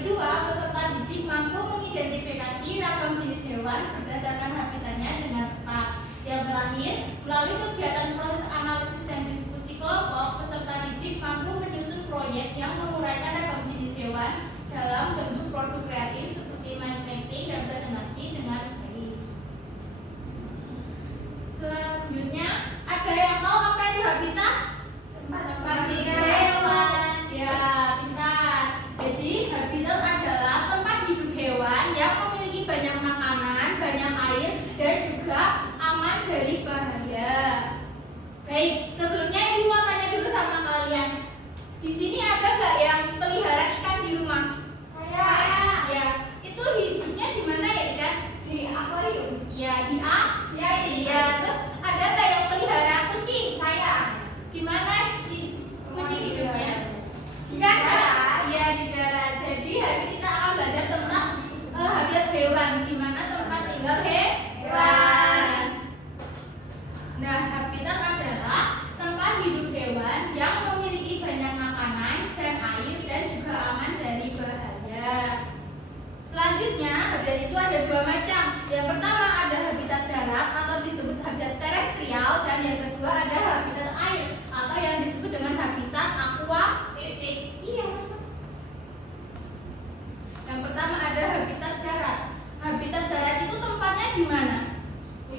kedua, peserta didik mampu mengidentifikasi ragam jenis hewan berdasarkan habitatnya dengan tepat. Yang terakhir, melalui kegiatan proses analisis dan diskusi kelompok, peserta didik mampu menyusun proyek yang menguraikan ragam jenis hewan dalam bentuk produk kreatif seperti mind mapping dan presentasi dengan baik. Selanjutnya, ada yang tahu apa itu habitat? Tempat hidup hewan. Ya, pintar. Jadi, habitat adalah tempat hidup hewan yang memiliki banyak makanan, banyak air, dan juga aman dari bahaya. Baik, sebelumnya Ibu mau tanya dulu sama kalian. Di sini ada nggak yang pelihara ikan di rumah? Saya. Ya, itu hidupnya di mana ya ikan? Di akuarium. Ya, di A. Ya, iya. Terus ada nggak yang pelihara kucing? Saya. Di mana kucing hidupnya? Di darat. Iya, di darat. Jadi hari kita akan belajar tentang habitat hewan, di mana tempat tinggal hewan. Nah, habitat adalah tempat hidup hewan yang memiliki banyak makanan dan air dan juga aman dari bahaya. Selanjutnya, habitat itu ada dua macam. Yang pertama ada habitat darat atau disebut habitat terestrial, dan yang kedua ada habitat air atau yang disebut dengan habitat aquatic. Iya. Yang pertama ada habitat darat. Habitat darat itu tempatnya di mana? Di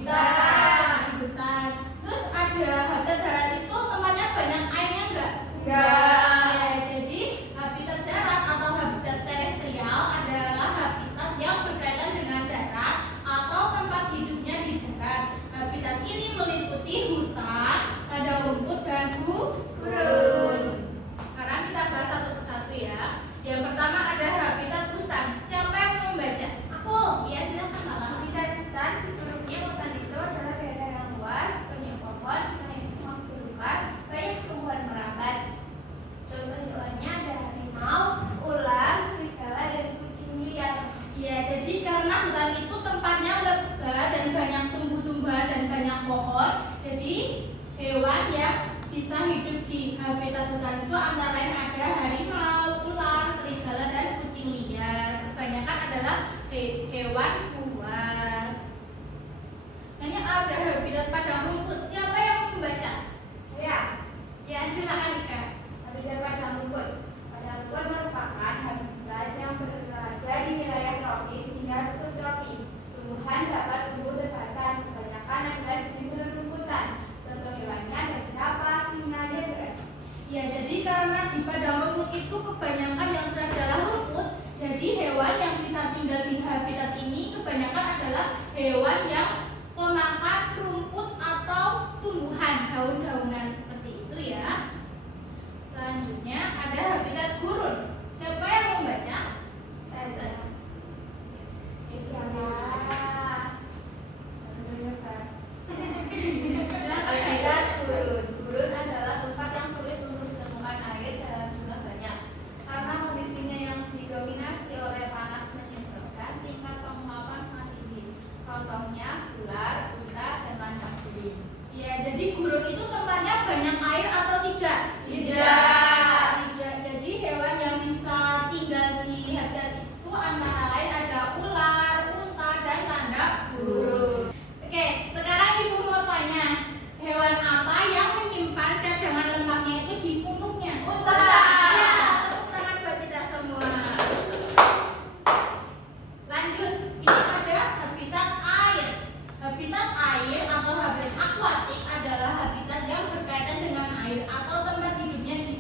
hutan. Terus ada habitat darat itu tempatnya banyak airnya enggak? Enggak. Ya, jadi habitat darat atau habitat terestrial adalah habitat yang berkaitan dengan darat atau tempat hidupnya di darat. Habitat ini meliputi hutan, padang rumput dan gurun. Sekarang kita bahas satu persatu ya. Yang pertama ada habitat hutan. Siapa yang mau membaca? Aku. Ya, silakan Lala. Habitat hutan sebelumnya hutan itu adalah daerah yang luas, banyak pohon, banyak semak belukar, banyak tumbuhan merambat. Contoh hewannya ada harimau, ular, serigala, dan kucing liar. Ya, jadi karena hutan itu tempatnya lebat dan banyak tumbuh-tumbuhan dan banyak pohon, jadi hewan yang bisa hidup di habitat hutan itu antara lain ada harimau, ular, serigala, dan kucing liar. Kebanyakan adalah hewan buas. Hanya ada habitat padang rumput. Siapa yang mau membaca? Ya, Ya, silakan Ika. habitat padang rumput. Padang rumput merupakan habitat yang berada di wilayah tropis hingga subtropis. Tumbuhan dapat tumbuh terbatas, kebanyakan adalah jenis rumputan. Contoh hewannya ada jerapah, singa, zebra. Ya, jadi karena di padang rumput itu kebanyakan yang adalah rumput, jadi hewan yang bisa tinggal di habitat ini kebanyakan adalah hewan yang pemakan rumput atau tumbuhan, daun-daunan seperti itu ya. Selanjutnya ada habitat gurun. Siapa yang mau baca? Saya. Habitat gurun. Gurun adalah tempat yang sulit untuk ditemukan air dalam jumlah banyak karena kondisinya yang didominasi oleh panas menyebabkan tingkat penguapan sangat tinggi. Contohnya ular, unta, dan lancang kuning. Ya, jadi gurun itu tempatnya banyak air atau tidak? Tidak. Tidak. Jadi hewan yang bisa tinggal di habitat itu antara lain ada ular, unta, dan tanda gurun. Oke, sekarang Ibu mau tanya, hewan apa yang menyimpan cadangan lemaknya itu di punuknya? Unta. Ya, tepuk tangan buat kita semua. Lanjut, ini ada habitat air. Habitat air atau habitat akuatik adalah habitat yang berkaitan dengan air atau tempat hidupnya di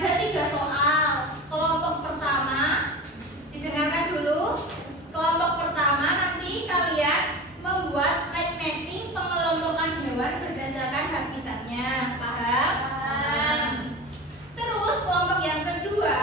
Ada 3 soal. Kelompok pertama, didengarkan dulu. Kelompok pertama nanti kalian membuat mind mapping pengelompokan hewan berdasarkan habitatnya. Paham? Paham. Terus kelompok yang kedua,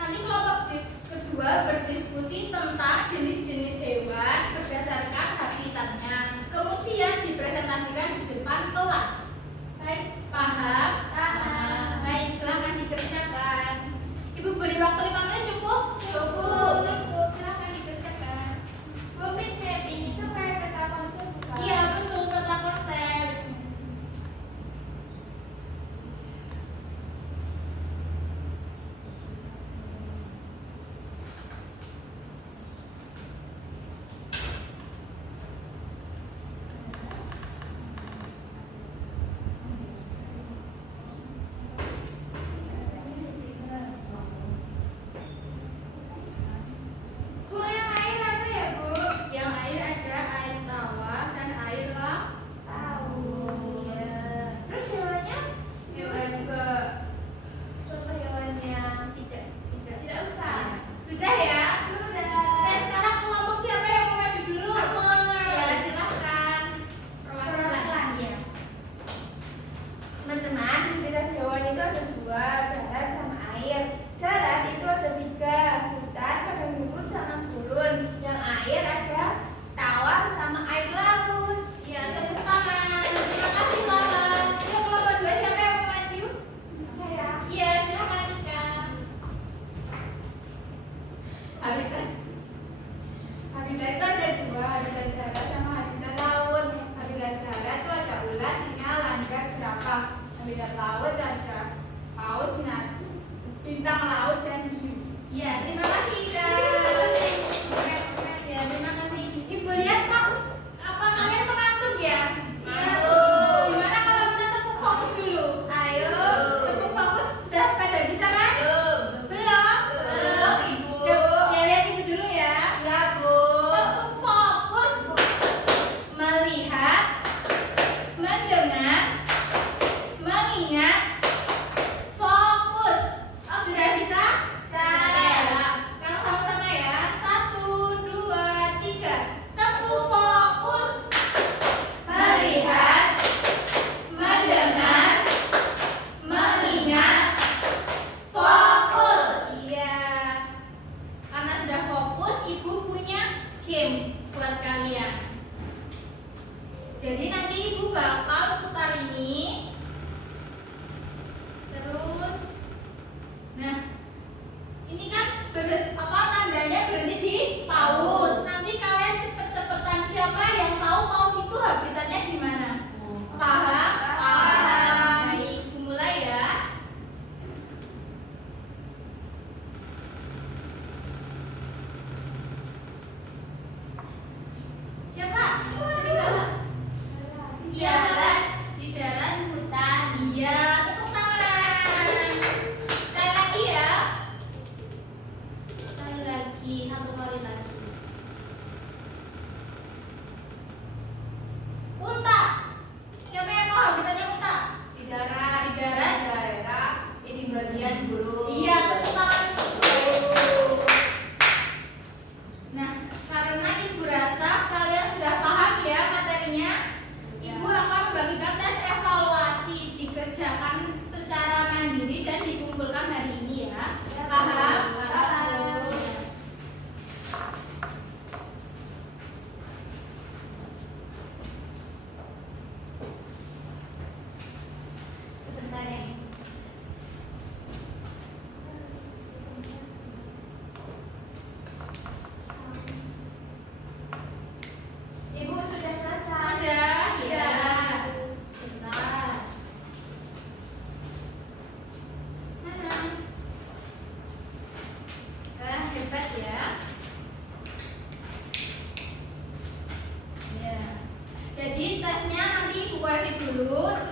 nanti kelompok kedua berdiskusi tentang jenis-jenis hewan berdasarkan habitatnya. Kemudian dipresentasikan di depan kelas. Baik, paham? Paham. Baik, silahkan dikerjakan. Ibu beri waktu 5 menit cukup? Cukup. Cukup, silahkan dikerjakan. Mind mapping itu kayak peta konsep bukan? Iya, betul, peta konsep. Bu, yang air apa ya, Bu? Yang air ada air tawar dan air Tahu. Iya. Terus hewannya? Hewan ke Contoh hewan yang tidak tidak usah. Sudah ya? Sudah. Nah, sekarang kelompok siapa yang mau maju dulu? Aku. Ya, silahkan. Perwakilan ya. Teman-teman, habitat hewan itu ada 2, darat sama air. Darat itu ada 3, hutan, padang rumput sama gurun. Yang air ada tawar sama air laut. Ya, tepuk tangan. Terima kasih, Lara. Yuk, kelompok 2 siapa yang mau maju? Saya. Iya, silakan Nika. Habitat. Habitat itu ada 2, habitat darat sama habitat laut. Habitat darat itu ada ular, singa, landak, jerapah. Habitat laut ada paus, bintang laut dan hiu. Ya, terima kasih, Ika. Ya, terima kasih. Ibu lihat, Pak, apa kalian mengantuk ya? Ngantuk. Gimana kalau kita tepuk fokus dulu? Ayo. Tepuk fokus sudah pada bisa kan? Belum. Belum? Belum, Ibu. Ya, lihat ibu dulu ya. Iya, Bu. Tepuk fokus. Melihat, mendengar, mengingat, fokus. Oh, sudah bisa? Saya. Sekarang sama-sama ya. 1, 2, 3. Tepuk fokus. Melihat, mendengar, mengingat, fokus. Iya. Karena sudah fokus, ibu punya game buat kalian. Jadi nanti ibu bakal putar ini. Terus, nah, ini kan tandanya berhenti di paus. Nanti kalian cepet-cepetan siapa yang tahu paus itu habitatnya di mana? Paham? Paham. Baik, mulai ya. Siapa? Serigala. Iya, di darat hutan. Iya, tepuk tangan. Sekali lagi ya. Sekali lagi, 1 kali lagi. Unta. Siapa yang tahu habitatnya unta? Di darat. Di darat. Daerah. Ini bagian gurun. Iya, tepuk tangan. Nah, karena ibu rasa kalian sudah paham ya materinya, ibu akan membagikan tes evaluasi dikerjakan secara mandiri dan dikumpulkan hari ini ya. Paham? Paham. Sebentar ya. Ibu sudah selesai. Sudah, Iya. ya. Sebentar. Mana? Hebat ya. Ya. Jadi tesnya nanti ibu koreksi dulu.